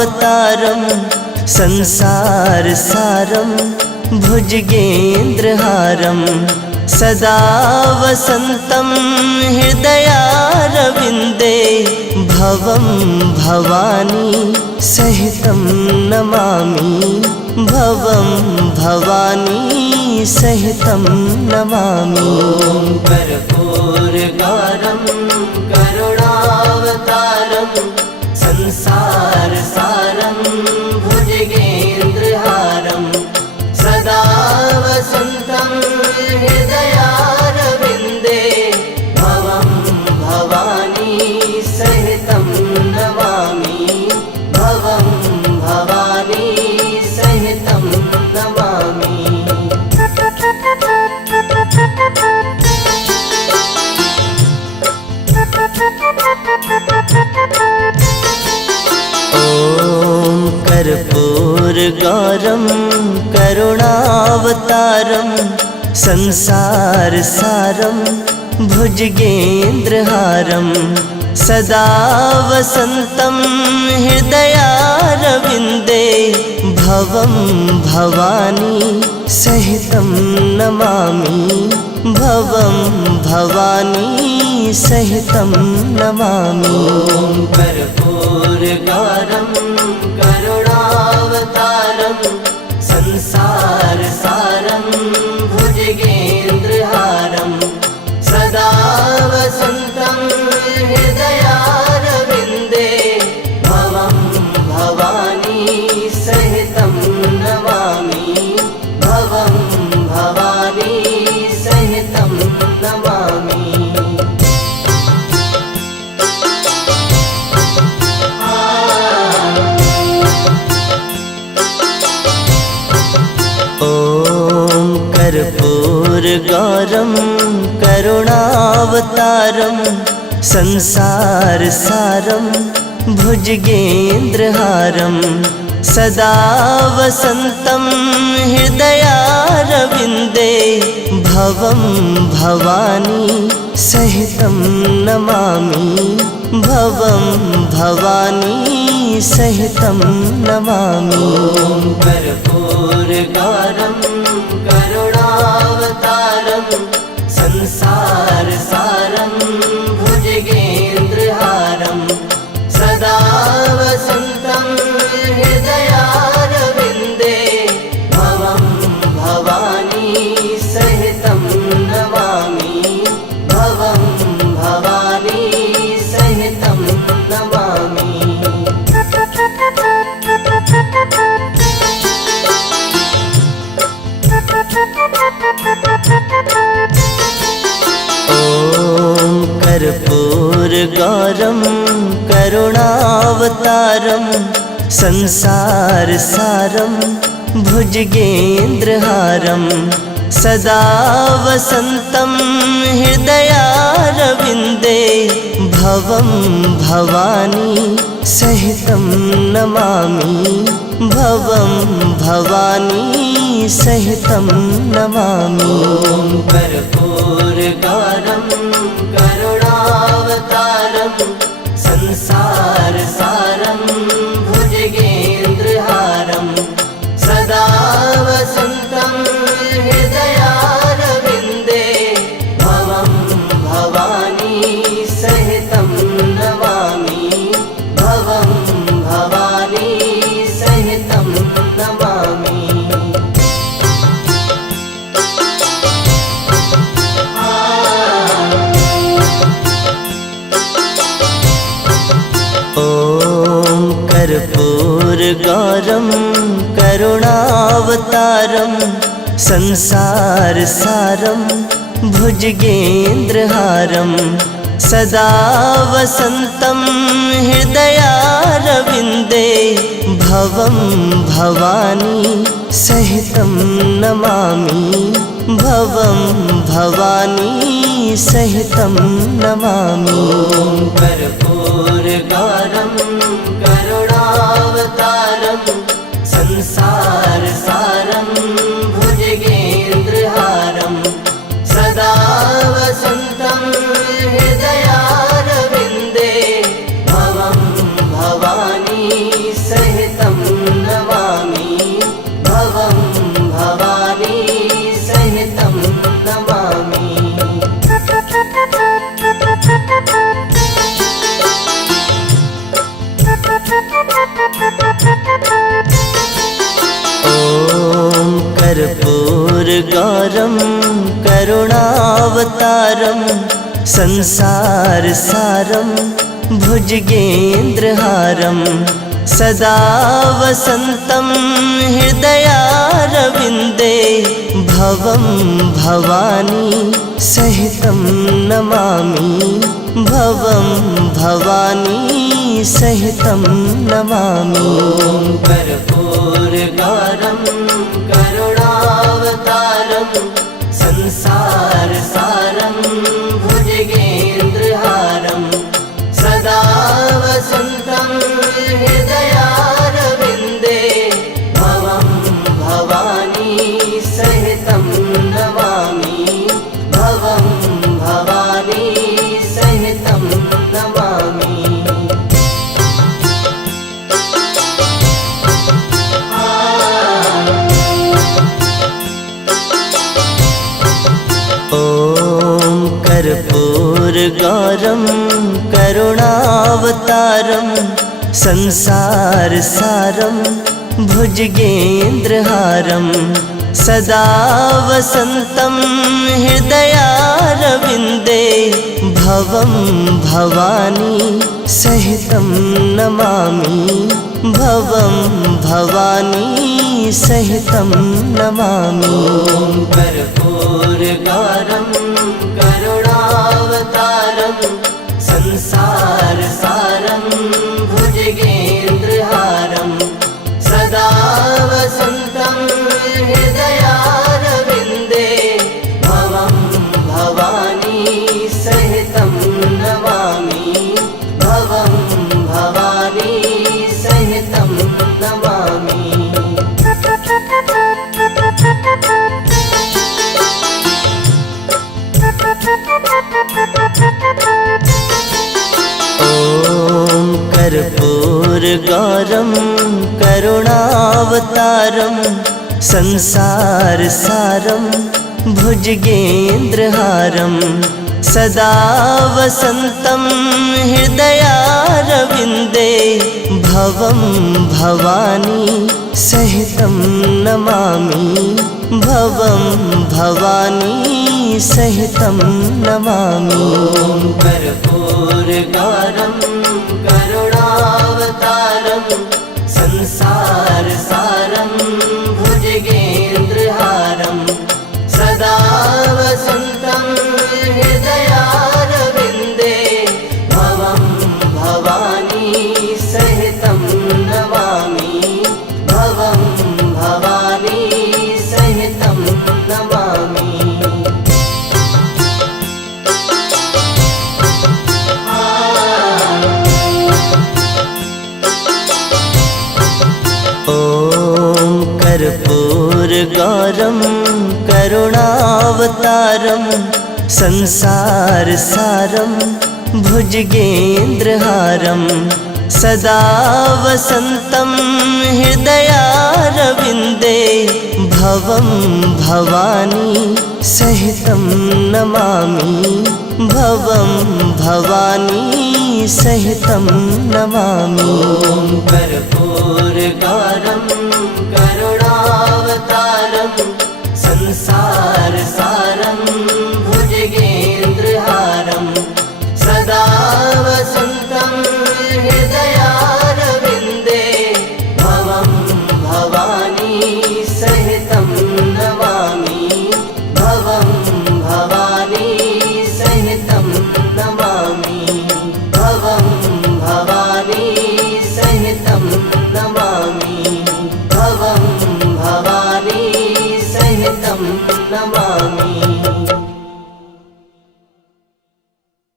करुणावतारम संसारसारम भुजगेन्द्रहारम सदा वसन्तं हृदयारविन्दे भवं भवानी सहितं नमामि भवं भवानी सहितं नमामि। कर्पूरगारं करुणावतारं संसारसारं भुजगेन्द्रहारं सदा वसन्तं हृदयारविन्दे भवं भवानी सहितं नमामि भवं भवानी सहितं नमामि। ॐ कर्पूरगौरं करुणावतारं संसारसारं भुजगेन्द्रहारं सदा वसन्तं हृदयारविन्दे भवं भवानी सहितं नमामि भवं भवानी सहितं नमामि। कर्पूरगारं करुणावतारं संसारसारं भुजगेन्द्रहारं सदा वसन्तं हृदयारविन्दे भवं भवानी सहितं नमामि भवं भवानी सहितं नमामि। ॐ कर्पूरगौरं करुणावतारं संसारसारं भुजगेन्द्रहारं सदा वसन्तं हृदयारविन्दे भवं भवानी सहितं नमामि भवं भवानी सहितं नमामि। कर्पूरगारं करुणावतारं संसारसारं भुजगेन्द्रहारं सदा वसन्तं हृदयारविन्दे भवं भवानी सहितं नमामि भवं भवानी सहितं नमामि। ॐ कर्पूरगौरं करुणावतारं संसारसारं भुजगेन्द्रहारं सदा वसन्तं हृदयारविन्दे भवं भवानी सहितं नमामि भवं भवानी सहितं नमामि। कर्पूरगारं करुणावतारं संसारसारं भुजगेन्द्रहारं सदा वसन्तं हृदयारविन्दे भवं भवानी सहितं नमामि भवं भवानी सहितं नमामि। ॐ कर्पूरगौरं करुणावतारं संसारसारं भुजगेन्द्रहारं सदा वसन्तं हृदयारविन्दे भवं भवानी सहितं नमामि भवं भवानी सहितं नमामि। कर्पूरगारं करुणावतारं संसारसारं भुजगेन्द्रहारं सदा वसन्तं हृदयारविन्दे भवं भवानी सहितं ॐ कर्पूरगौरं करुणावतारं संसारसारं भुजगेन्द्रहारं सदा वसन्तं हृदयारविन्दे भवं भवानी सहितं नमामि भवं भवानी सहितं नमामि। ॐ कर्पूरगौरं करुणावतारं संसारसारं भुजगेन्द्रहारं सदा वसन्तं हृदयारविन्दे भवं भवानी सहितं नमामि भवं भवानी सहितं नमामि। ॐ कर्पूरगौरं करुणावतारं संसारसारं भुजगेन्द्रहारं सदा वसन्तं हृदयारविन्दे भवं भवानी सहितं नमामि भवं भवानी सहितं नमामि। ॐ कर्पूरगौरं करुणावतारं संसारसारं भुजगेन्द्रहारं सदा वसन्तं हृदयारविन्दे भवं भवानी सहितं नमामि भवं भवानी सहितं नमामि। ॐ कर्पूरगौरं करुणावतारं संसारसारं भुजगेन्द्रहारं सदा वसन्तं हृदयारविन्दे भवं भवानी सहितं नमामि भवं भवानी सहितं नमामि। ॐ कर्पूरगौरं करुणावतारं संसारसारं भुजगेन्द्रहारं सदा वसन्तं हृदयारविन्दे भवं भवानी सहितं नमामि भवं भवानी सहितं नमामि। ॐ कर्पूरगौरं करुणावतारं संसारसारं भुजगेन्द्रहारं सदा वसन्तं हृदयारविन्दे भवं भवानी सहितं नमामि भवं भवानी सहितं नमामि। ॐ कर्पूरगौरं करुणावतारं संसारसारं